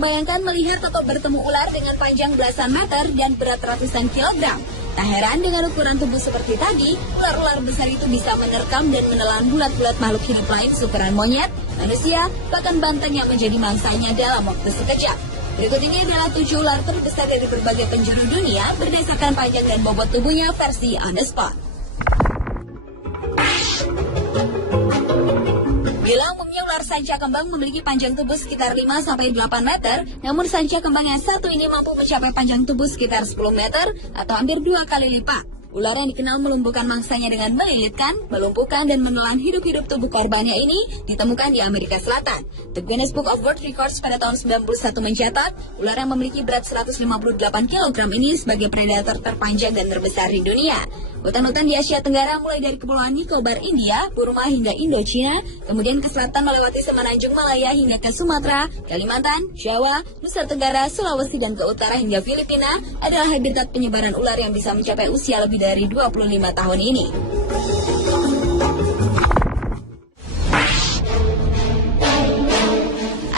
terbayangkan melihat atau bertemu ular dengan panjang belasan meter dan berat ratusan kilogram. Tak heran dengan ukuran tubuh seperti tadi, ular-ular besar itu bisa menerkam dan menelan bulat-bulat makhluk hidup lain seukuran monyet, manusia, bahkan banteng yang menjadi mangsanya dalam waktu sekejap. Berikut ini adalah 7 ular terbesar dari berbagai penjuru dunia berdasarkan panjang dan bobot tubuhnya versi on the spot. Bila umumnya ular sanca kembang memiliki panjang tubuh sekitar 5-8 meter, namun sanca kembang yang satu ini mampu mencapai panjang tubuh sekitar 10 meter atau hampir 2 kali lipat. Ular yang dikenal melumpuhkan mangsanya dengan melilitkan, melumpuhkan, dan menelan hidup-hidup tubuh korbannya ini ditemukan di Amerika Selatan. The Guinness Book of World Records pada tahun 91 mencatat, ular yang memiliki berat 158 kg ini sebagai predator terpanjang dan terbesar di dunia. Hutan-hutan di Asia Tenggara mulai dari Kepulauan Nicobar, India, Burma hingga Indochina, kemudian ke selatan melewati Semenanjung Malaya hingga ke Sumatera, Kalimantan, Jawa, Nusa Tenggara, Sulawesi, dan ke utara hingga Filipina adalah habitat penyebaran ular yang bisa mencapai usia lebih dari 25 tahun ini.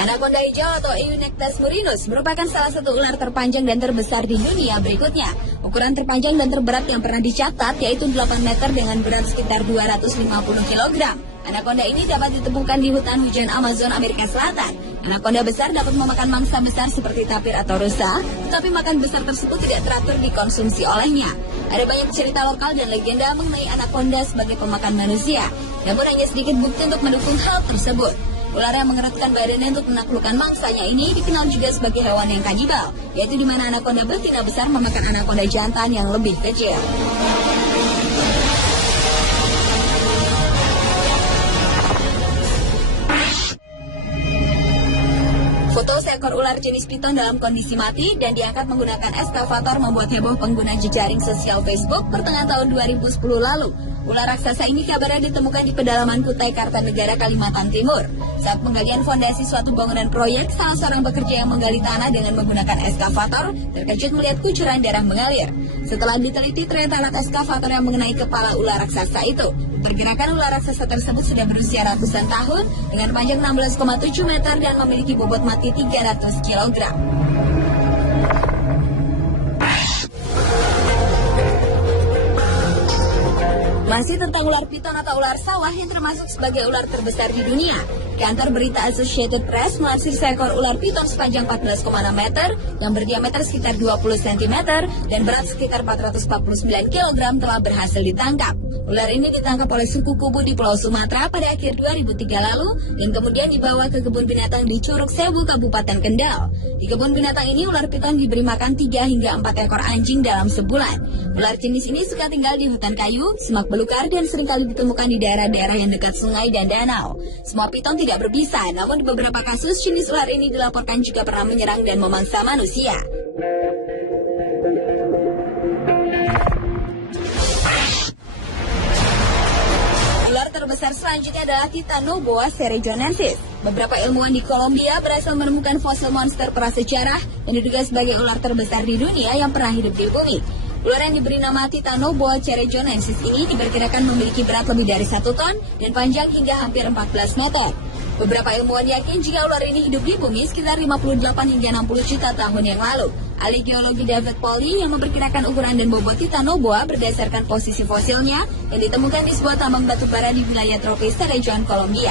Anaconda hijau atau Eunectes murinus merupakan salah satu ular terpanjang dan terbesar di dunia berikutnya. Ukuran terpanjang dan terberat yang pernah dicatat yaitu 8 meter dengan berat sekitar 250 kg. Anaconda ini dapat ditemukan di hutan hujan Amazon Amerika Selatan. Anaconda besar dapat memakan mangsa besar seperti tapir atau rusa, tetapi makan besar tersebut tidak teratur dikonsumsi olehnya. Ada banyak cerita lokal dan legenda mengenai anaconda sebagai pemakan manusia, namun hanya sedikit bukti untuk mendukung hal tersebut. Ular yang mengerutkan badannya untuk menaklukkan mangsanya ini dikenal juga sebagai hewan yang kanibal, yaitu di mana anaconda betina besar memakan anaconda jantan yang lebih kecil. Foto seekor ular jenis piton dalam kondisi mati dan diangkat menggunakan eskavator membuat heboh pengguna jejaring sosial Facebook pertengahan tahun 2010 lalu. Ular raksasa ini kabarnya ditemukan di pedalaman Kutai Kartanegara, Kalimantan Timur. Saat penggalian fondasi suatu bangunan proyek, salah seorang pekerja yang menggali tanah dengan menggunakan eskavator terkejut melihat kucuran darah mengalir. Setelah diteliti, ternyata alat eskavator yang mengenai kepala ular raksasa itu. Pergerakan ular raksasa tersebut sudah berusia ratusan tahun dengan panjang 16,7 meter dan memiliki bobot mati 300 kg. Masih tentang ular piton atau ular sawah yang termasuk sebagai ular terbesar di dunia. Kantor berita Associated Press melansir seekor ular piton sepanjang 14,6 meter yang berdiameter sekitar 20 cm dan berat sekitar 449 kg telah berhasil ditangkap. Ular ini ditangkap oleh suku Kubu di Pulau Sumatera pada akhir 2003 lalu dan kemudian dibawa ke kebun binatang di Curug Sewu, Kabupaten Kendal. Di kebun binatang ini ular piton diberi makan 3 hingga 4 ekor anjing dalam sebulan. Ular jenis ini suka tinggal di hutan kayu, semak belukar, dan seringkali ditemukan di daerah-daerah yang dekat sungai dan danau. Semua piton tidak berbisa, namun di beberapa kasus jenis ular ini dilaporkan juga pernah menyerang dan memangsa manusia. Ular terbesar selanjutnya adalah Titanoboa cerrejonensis. Beberapa ilmuwan di Kolombia berhasil menemukan fosil monster prasejarah yang diduga sebagai ular terbesar di dunia yang pernah hidup di bumi. Ular yang diberi nama Titanoboa cerrejonensis ini diperkirakan memiliki berat lebih dari 1 ton dan panjang hingga hampir 14 meter. Beberapa ilmuwan yakin jika ular ini hidup di bumi sekitar 58 hingga 60 juta tahun yang lalu. Ahli geologi David Polly yang memperkirakan ukuran dan bobot Titanoboa berdasarkan posisi fosilnya yang ditemukan di sebuah tambang batu bara di wilayah tropis Cerrejón, Kolombia.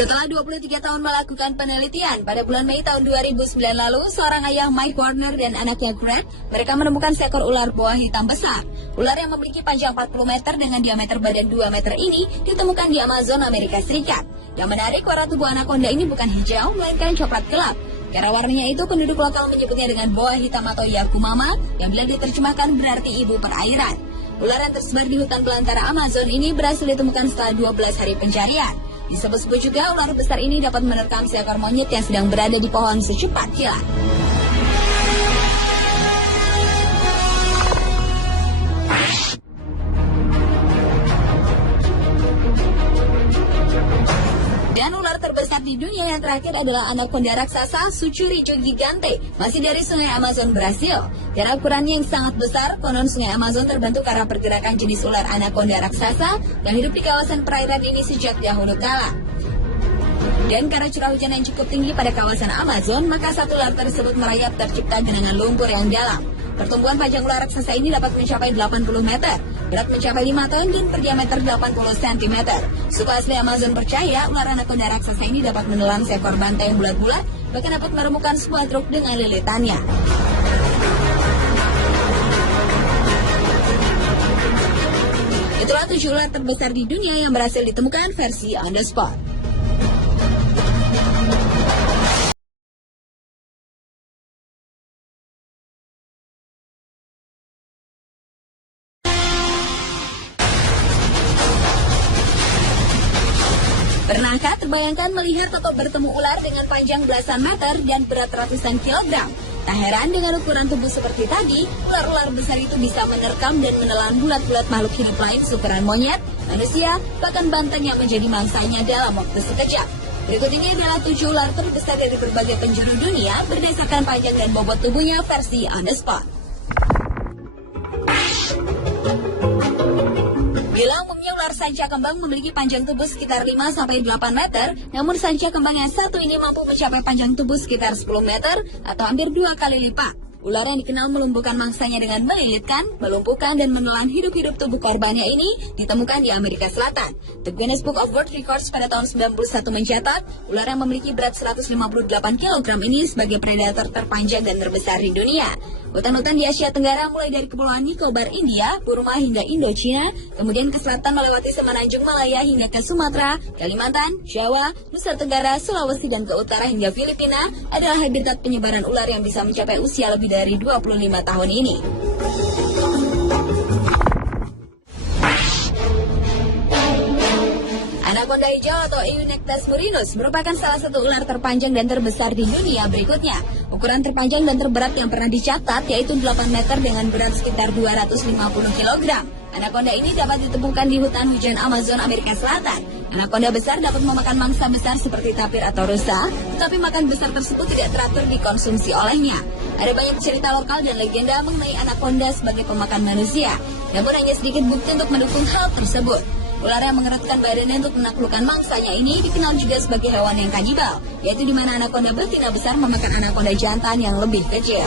Setelah 23 tahun melakukan penelitian, pada bulan Mei tahun 2009 lalu, seorang ayah Mike Warner dan anaknya Grant, mereka menemukan seekor ular boa hitam besar. Ular yang memiliki panjang 40 meter dengan diameter badan 2 meter ini ditemukan di Amazon, Amerika Serikat. Yang menarik, warna tubuh anaconda ini bukan hijau, melainkan coklat gelap. Karena warnanya itu, penduduk lokal menyebutnya dengan boa hitam atau yakumama, yang bila diterjemahkan berarti ibu perairan. Ular yang tersebar di hutan belantara Amazon ini berhasil ditemukan setelah 12 hari pencarian. Disebut-sebut juga ular besar ini dapat menerkam seekor monyet yang sedang berada di pohon secepat kilat. Dan Dan ular terbesar di dunia yang terakhir adalah anaconda raksasa Sucuricho gigante, masih dari sungai Amazon, Brasil. Karena ukurannya yang sangat besar, konon sungai Amazon terbentuk karena pergerakan jenis ular anaconda raksasa yang hidup di kawasan perairan ini sejak dahulu kala. Dan karena curah hujan yang cukup tinggi pada kawasan Amazon, maka satu ular tersebut merayap tercipta genangan lumpur yang dalam. Pertumbuhan panjang ular raksasa ini dapat mencapai 80 meter, berat mencapai 5 ton dan berdiameter 80 cm. Suku asli Amazon percaya ular anaconda raksasa ini dapat menelan seekor banteng yang bulat-bulat, bahkan dapat meremukkan sebuah truk dengan lilitannya. Itulah 7 ular terbesar di dunia yang berhasil ditemukan versi On The Spot. Pernahkah terbayangkan melihat atau bertemu ular dengan panjang belasan meter dan berat ratusan kilogram? Tak heran dengan ukuran tubuh seperti tadi, ular-ular besar itu bisa menerkam dan menelan bulat-bulat makhluk hidup lain seukuran monyet, manusia, bahkan banteng yang menjadi mangsanya dalam waktu sekejap. Berikut ini adalah 7 ular terbesar dari berbagai penjuru dunia berdasarkan panjang dan bobot tubuhnya versi On The Spot. Bila umumnya ular sanca kembang memiliki panjang tubuh sekitar 5-8 meter, namun sanca kembang yang satu ini mampu mencapai panjang tubuh sekitar 10 meter atau hampir 2 kali lipat. Ular yang dikenal melumpuhkan mangsanya dengan melilitkan, melumpuhkan, dan menelan hidup-hidup tubuh korbannya ini ditemukan di Amerika Selatan. The Guinness Book of World Records pada tahun 91 mencatat, ular yang memiliki berat 158 kg ini sebagai predator terpanjang dan terbesar di dunia. Hutan-hutan di Asia Tenggara mulai dari Kepulauan Nicobar, India, Burma hingga Indochina, kemudian ke selatan melewati Semenanjung Malaya hingga ke Sumatera, Kalimantan, Jawa, Nusa Tenggara, Sulawesi, dan ke utara hingga Filipina adalah habitat penyebaran ular yang bisa mencapai usia lebih dari 25 tahun ini. Anaconda hijau atau Eunectes murinus merupakan salah satu ular terpanjang dan terbesar di dunia berikutnya. Ukuran terpanjang dan terberat yang pernah dicatat yaitu 8 meter dengan berat sekitar 250 kg. Anaconda ini dapat ditemukan di hutan hujan Amazon, Amerika Selatan. Anaconda besar dapat memakan mangsa besar seperti tapir atau rusa, tetapi makan besar tersebut tidak teratur dikonsumsi olehnya. Ada banyak cerita lokal dan legenda mengenai anaconda sebagai pemakan manusia, namun hanya sedikit bukti untuk mendukung hal tersebut. Ular yang mengerutkan badannya untuk menaklukkan mangsanya ini dikenal juga sebagai hewan yang kanibal, yaitu di mana anaconda betina besar memakan anaconda jantan yang lebih kecil.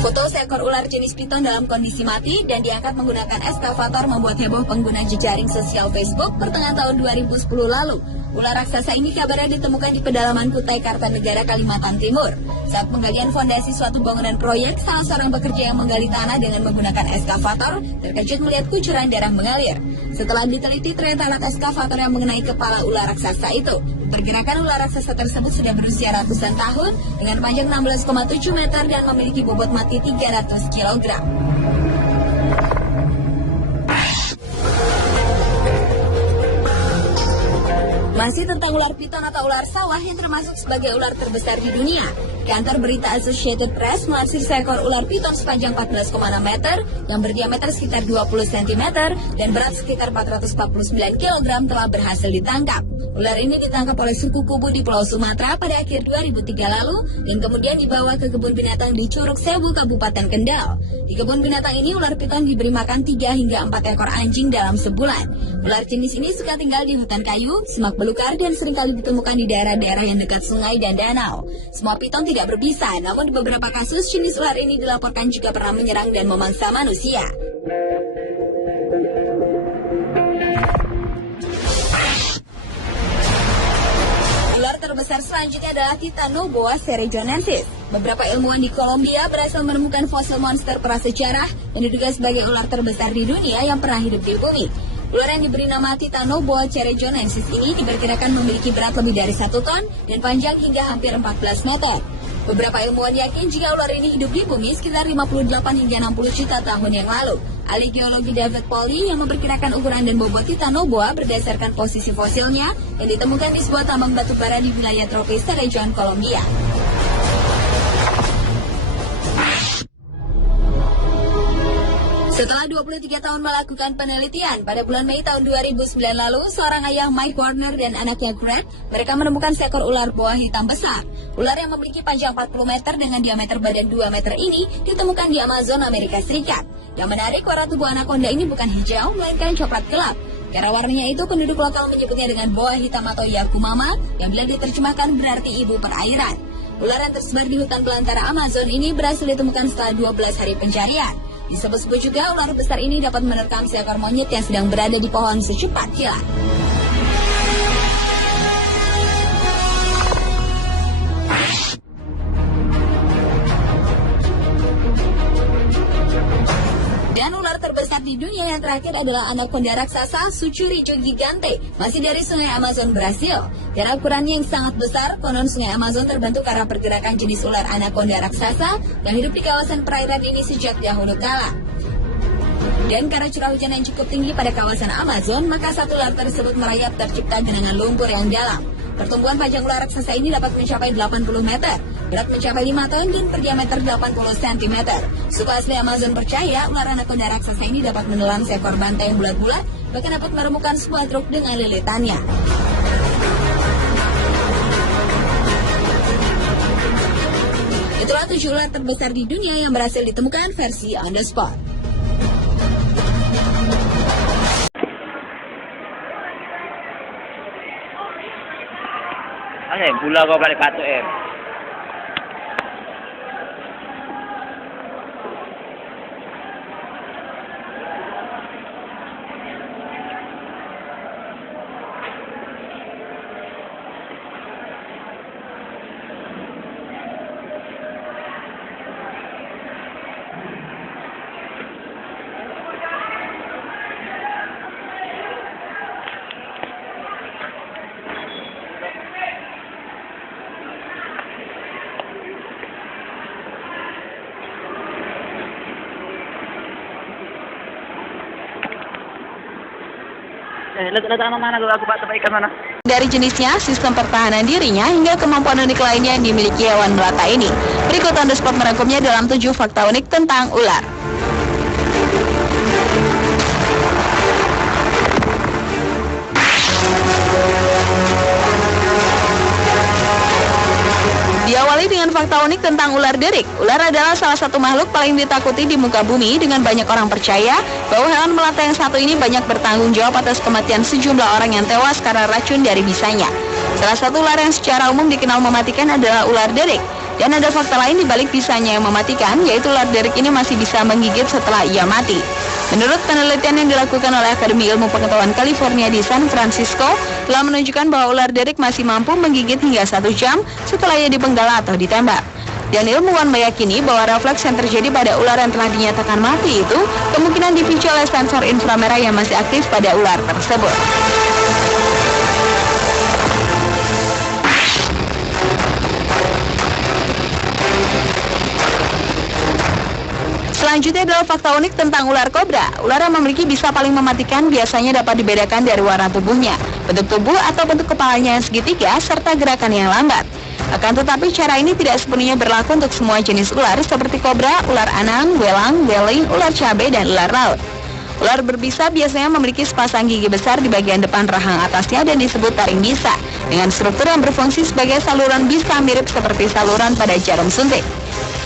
Foto seekor ular jenis piton dalam kondisi mati dan diangkat menggunakan eskavator membuat heboh pengguna jejaring sosial Facebook pertengahan tahun 2010 lalu. Ular raksasa ini kabarnya ditemukan di pedalaman Kutai Kartanegara, Kalimantan Timur. Saat penggalian fondasi suatu bangunan proyek, salah seorang pekerja yang menggali tanah dengan menggunakan eskavator terkejut melihat kucuran darah mengalir. Setelah diteliti, ternyata alat eskavator yang mengenai kepala ular raksasa itu. Pergerakan ular raksasa tersebut sudah berusia ratusan tahun dengan panjang 16,7 meter dan memiliki bobot mati 300 kg. Masih tentang ular piton atau ular sawah yang termasuk sebagai ular terbesar di dunia. Kantor berita Associated Press melansir seekor ular piton sepanjang 14,6 meter yang berdiameter sekitar 20 cm dan berat sekitar 449 kg telah berhasil ditangkap. Ular ini ditangkap oleh suku Kubu di Pulau Sumatera pada akhir 2003 lalu dan kemudian dibawa ke kebun binatang di Curug Sewu, Kabupaten Kendal. Di kebun binatang ini ular piton diberi makan 3 hingga 4 ekor anjing dalam sebulan. Ular jenis ini suka tinggal di hutan kayu, semak belukar, dan seringkali ditemukan di daerah-daerah yang dekat sungai dan danau. Semua piton tidak berbisa, namun di beberapa kasus jenis ular ini dilaporkan juga pernah menyerang dan memangsa manusia. Ular terbesar selanjutnya adalah Titanoboa cerrejonensis. Beberapa ilmuwan di Kolombia berhasil menemukan fosil monster prasejarah dan diduga sebagai ular terbesar di dunia yang pernah hidup di bumi. Ular yang diberi nama Titanoboa cerrejonensis ini diperkirakan memiliki berat lebih dari 1 ton dan panjang hingga hampir 14 meter. Beberapa ilmuwan yakin jika ular ini hidup di bumi sekitar 58 hingga 60 juta tahun yang lalu. Ahli geologi David Polly yang memperkirakan ukuran dan bobot Titanoboa berdasarkan posisi fosilnya yang ditemukan di sebuah tambang batu bara di wilayah tropis Cerrejón, Kolombia. Setelah 23 tahun melakukan penelitian, pada bulan Mei tahun 2009 lalu, seorang ayah Mike Warner dan anaknya Grant, mereka menemukan seekor ular boa hitam besar. Ular yang memiliki panjang 40 meter dengan diameter badan 2 meter ini ditemukan di Amazon, Amerika Serikat. Yang menarik, warna tubuh anaconda ini bukan hijau, melainkan coklat gelap. Karena warnanya itu, penduduk lokal menyebutnya dengan boa hitam atau yakumama, yang bila diterjemahkan berarti ibu perairan. Ular yang tersebar di hutan belantara Amazon ini berhasil ditemukan setelah 12 hari pencarian. Disebut-sebut juga ular besar ini dapat menerkam seekor monyet yang sedang berada di pohon secepat kilat. Dan ular terbesar di dunia yang terakhir adalah anaconda raksasa Sucuricho gigante, masih dari sungai Amazon, Brasil. Karena ukurannya yang sangat besar, konon sungai Amazon terbentuk karena pergerakan jenis ular anaconda raksasa yang hidup di kawasan perairan ini sejak dahulu kala. Dan karena curah hujan yang cukup tinggi pada kawasan Amazon, maka satu ular tersebut merayap tercipta genangan lumpur yang dalam. Pertumbuhan panjang ular raksasa ini dapat mencapai 80 meter, berat mencapai 5 ton dan berdiameter 80 cm. Suku asli Amazon percaya ular anaconda raksasa ini dapat menelan seekor bantai yang bulat-bulat, bahkan dapat meremukan sebuah truk dengan lilitannya. Itulah 7 ular terbesar di dunia yang berhasil ditemukan versi on the spot. Bula kau balik katuk Dari jenisnya, sistem pertahanan dirinya, hingga kemampuan unik lainnya yang dimiliki hewan melata ini. Berikut on the spot merangkumnya dalam 7 fakta unik tentang ular. Diawali dengan fakta unik tentang ular derik. Ular adalah salah satu makhluk paling ditakuti di muka bumi, dengan banyak orang percaya bahwa hewan melata yang satu ini banyak bertanggung jawab atas kematian sejumlah orang yang tewas karena racun dari bisanya. Salah satu ular yang secara umum dikenal mematikan adalah ular derik. Dan ada fakta lain di balik bisanya yang mematikan, yaitu ular derik ini masih bisa menggigit setelah ia mati. Menurut penelitian yang dilakukan oleh Akademi Ilmu Pengetahuan California di San Francisco, telah menunjukkan bahwa ular derik masih mampu menggigit hingga 1 jam setelah ia dipenggal atau ditembak. Dan ilmuwan meyakini bahwa refleks yang terjadi pada ular yang telah dinyatakan mati itu kemungkinan dipicu oleh sensor inframerah yang masih aktif pada ular tersebut. Selanjutnya adalah fakta unik tentang ular kobra. Ular yang memiliki bisa paling mematikan biasanya dapat dibedakan dari warna tubuhnya, bentuk tubuh atau bentuk kepalanya yang segitiga, serta gerakan yang lambat. Akan tetapi cara ini tidak sepenuhnya berlaku untuk semua jenis ular seperti kobra, ular anang, belang, beling, ular cabai, dan ular laut. Ular berbisa biasanya memiliki sepasang gigi besar di bagian depan rahang atasnya dan disebut taring bisa, dengan struktur yang berfungsi sebagai saluran bisa mirip seperti saluran pada jarum suntik.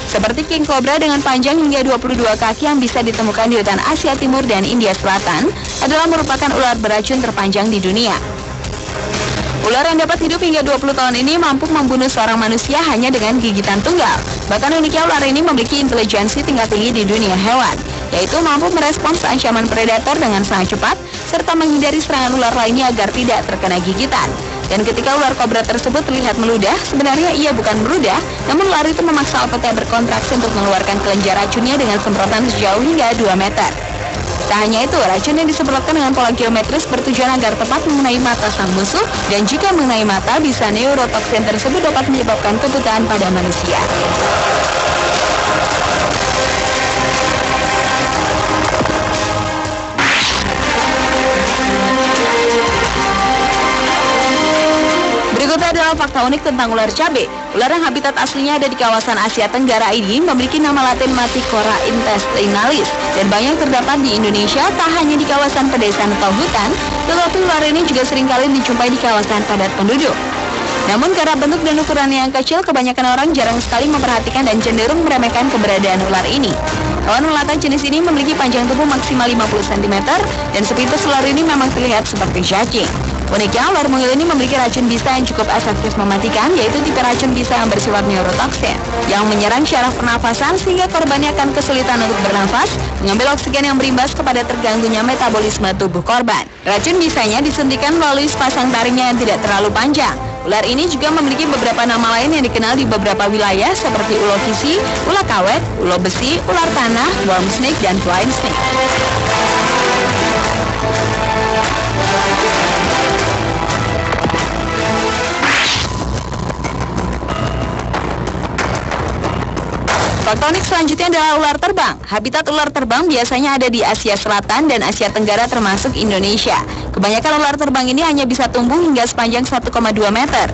Seperti king cobra dengan panjang hingga 22 kaki yang bisa ditemukan di hutan Asia Timur dan India Selatan, adalah merupakan ular beracun terpanjang di dunia. Ular yang dapat hidup hingga 20 tahun ini mampu membunuh seorang manusia hanya dengan gigitan tunggal. Bahkan uniknya ular ini memiliki intelijensi tingkat tinggi di dunia hewan, yaitu mampu merespons ancaman predator dengan sangat cepat, serta menghindari serangan ular lainnya agar tidak terkena gigitan. Dan ketika ular kobra tersebut terlihat meludah, sebenarnya ia bukan meludah, namun ular itu memaksa ototnya berkontraksi untuk mengeluarkan kelenjar racunnya dengan semprotan sejauh hingga 2 meter. Tak hanya itu, racun yang disemprotkan dengan pola geometris bertujuan agar tepat mengenai mata sang musuh, dan jika mengenai mata, bisa neurotoksin tersebut dapat menyebabkan kebutaan pada manusia. Berikutnya adalah adalah fakta unik tentang ular cabe. Ular yang habitat aslinya ada di kawasan Asia Tenggara ini memiliki nama latin Maticora intestinalis dan banyak terdapat di Indonesia, tak hanya di kawasan pedesaan atau hutan, tetapi ular ini juga seringkali dijumpai di kawasan padat penduduk. Namun karena bentuk dan ukurannya yang kecil, kebanyakan orang jarang sekali memperhatikan dan cenderung meremehkan keberadaan ular ini. Hewan melata jenis ini memiliki panjang tubuh maksimal 50 cm dan sepintas ular ini memang terlihat seperti cacing. Uniknya, ular mungil ini memiliki racun bisa yang cukup efektif mematikan, yaitu tipe racun bisa yang bersifat neurotoksin, yang menyerang syaraf pernafasan sehingga korbannya akan kesulitan untuk bernafas, mengambil oksigen yang berimbas kepada terganggunya metabolisme tubuh korban. Racun bisanya disuntikan melalui sepasang taringnya yang tidak terlalu panjang. Ular ini juga memiliki beberapa nama lain yang dikenal di beberapa wilayah seperti ulo kisi, ular kawet, ulo besi, ular tanah, worm snake, dan flying snake. Fakta unik selanjutnya adalah ular terbang. Habitat ular terbang biasanya ada di Asia Selatan dan Asia Tenggara termasuk Indonesia. Kebanyakan ular terbang ini hanya bisa tumbuh hingga sepanjang 1,2 meter.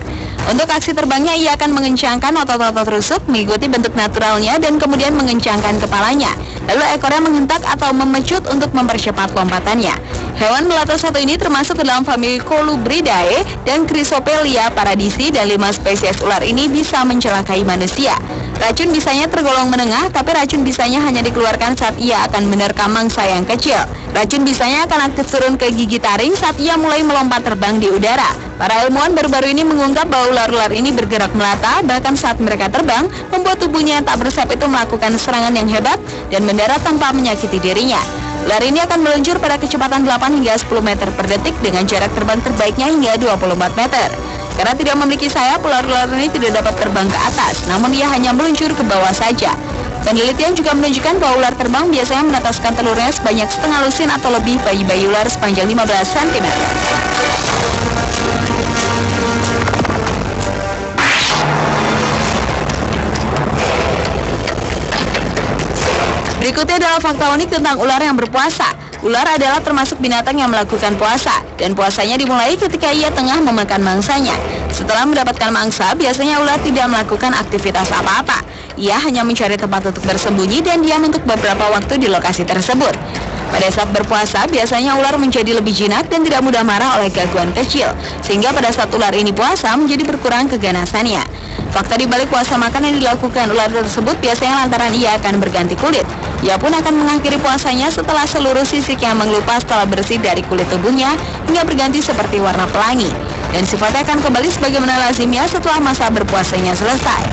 Untuk aksi terbangnya, ia akan mengencangkan otot-otot rusuk mengikuti bentuk naturalnya dan kemudian mengencangkan kepalanya. Lalu ekornya menghentak atau memecut untuk mempercepat lompatannya. Hewan melata satu ini termasuk ke dalam famili Colubridae dan Chrysopelia paradisi, dan 5 spesies ular ini bisa mencelakai manusia. Racun bisanya tergolong menengah, tapi racun bisanya hanya dikeluarkan saat ia akan menerkam mangsa yang kecil. Racun bisanya akan aktif turun ke gigi taring saat ia mulai melompat terbang di udara. Para ilmuwan baru-baru ini mengungkap bahwa ular-ular ini bergerak melata, bahkan saat mereka terbang, membuat tubuhnya yang tak bersayap itu melakukan serangan yang hebat dan mendarat tanpa menyakiti dirinya. Ular ini akan meluncur pada kecepatan 8 hingga 10 meter per detik dengan jarak terbang terbaiknya hingga 24 meter. Karena tidak memiliki sayap, ular-ular ini tidak dapat terbang ke atas, namun ia hanya meluncur ke bawah saja. Penelitian juga menunjukkan bahwa ular terbang biasanya menetaskan telurnya sebanyak setengah lusin atau lebih bayi-bayi ular sepanjang 15 cm. Berikutnya adalah fakta unik tentang ular yang berpuasa. Ular adalah termasuk binatang yang melakukan puasa, dan puasanya dimulai ketika ia tengah memakan mangsanya. Setelah mendapatkan mangsa, biasanya ular tidak melakukan aktivitas apa-apa. Ia hanya mencari tempat untuk bersembunyi dan diam untuk beberapa waktu di lokasi tersebut. Pada saat berpuasa, biasanya ular menjadi lebih jinak dan tidak mudah marah oleh gangguan kecil, sehingga pada saat ular ini puasa menjadi berkurang keganasannya. Fakta di balik puasa makan yang dilakukan ular tersebut biasanya lantaran ia akan berganti kulit. Ia pun akan mengakhiri puasanya setelah seluruh sisiknya mengelupas setelah bersih dari kulit tubuhnya hingga berganti seperti warna pelangi. Dan sifatnya akan kembali sebagaimana lazimnya setelah masa berpuasanya selesai.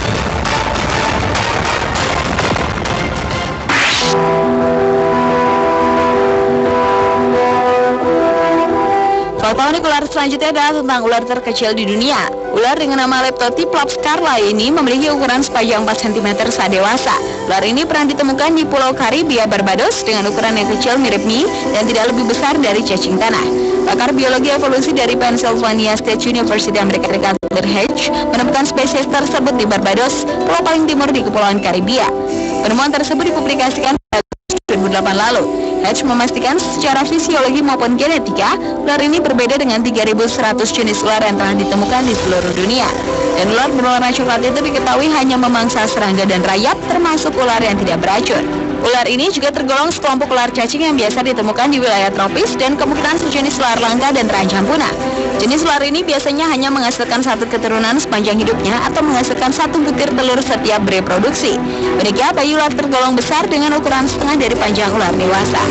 Fakta unik ular selanjutnya adalah tentang ular terkecil di dunia. Ular dengan nama Leptotyphlops carli ini memiliki ukuran sepanjang 4 cm saat dewasa. Ular ini pernah ditemukan di Pulau Karibia, Barbados dengan ukuran yang kecil mirip mie dan tidak lebih besar dari cacing tanah. Pakar biologi evolusi dari Pennsylvania State University Amerika Serikat Hedge menemukan spesies tersebut di Barbados, pulau paling timur di Kepulauan Karibia. Penemuan tersebut dipublikasikan pada 2008 lalu. Hedge memastikan secara fisiologi maupun genetika, ular ini berbeda dengan 3.100 jenis ular yang telah ditemukan di seluruh dunia. Dan ular berwarna coklat itu diketahui hanya memangsa serangga dan rayap, termasuk ular yang tidak beracun. Ular ini juga tergolong sekelompok ular cacing yang biasa ditemukan di wilayah tropis dan kemungkinan sejenis ular langka dan terancam punah. Jenis ular ini biasanya hanya menghasilkan satu keturunan sepanjang hidupnya atau menghasilkan satu butir telur setiap bereproduksi. Uniknya, bayi ular tergolong besar dengan ukuran setengah dari panjang ular dewasa.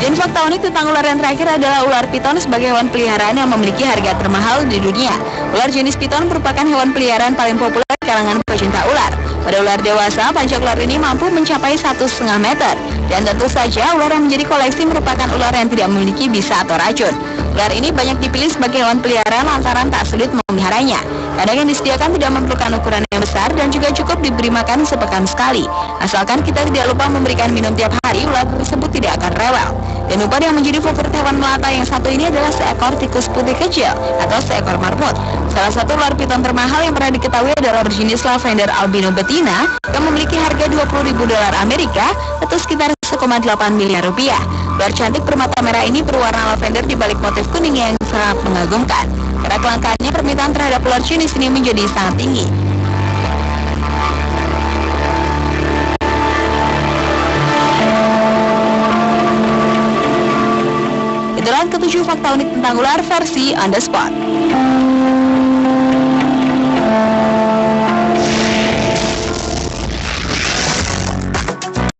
Dan fakta unik tentang ular yang terakhir adalah ular piton sebagai hewan peliharaan yang memiliki harga termahal di dunia. Ular jenis piton merupakan hewan peliharaan paling populer di kalangan pecinta ular. Pada ular dewasa, panjang ular ini mampu mencapai 1,5 meter. Dan tentu saja, ular yang menjadi koleksi merupakan ular yang tidak memiliki bisa atau racun. Ular ini banyak dipilih sebagai hewan peliharaan lantaran tak sulit memeliharanya. Kandang yang disediakan tidak memerlukan ukuran yang besar dan juga cukup diberi makan sepekan sekali. Asalkan kita tidak lupa memberikan minum tiap hari, ular tersebut tidak akan rewel. Dan upah yang menjadi favorit hewan melata yang satu ini adalah seekor tikus putih kecil atau seekor marmut. Salah satu ular piton termahal yang pernah diketahui adalah berjenis lavender albino betina yang memiliki harga $20.000 Amerika atau sekitar 1,8 miliar rupiah. Ular cantik bermata merah ini berwarna lavender di balik motif kuning yang sangat mengagumkan. Karena kelangkaannya, permintaan terhadap ular jenis ini menjadi sangat tinggi. Itulah ketujuh fakta unik tentang ular versi On The Spot.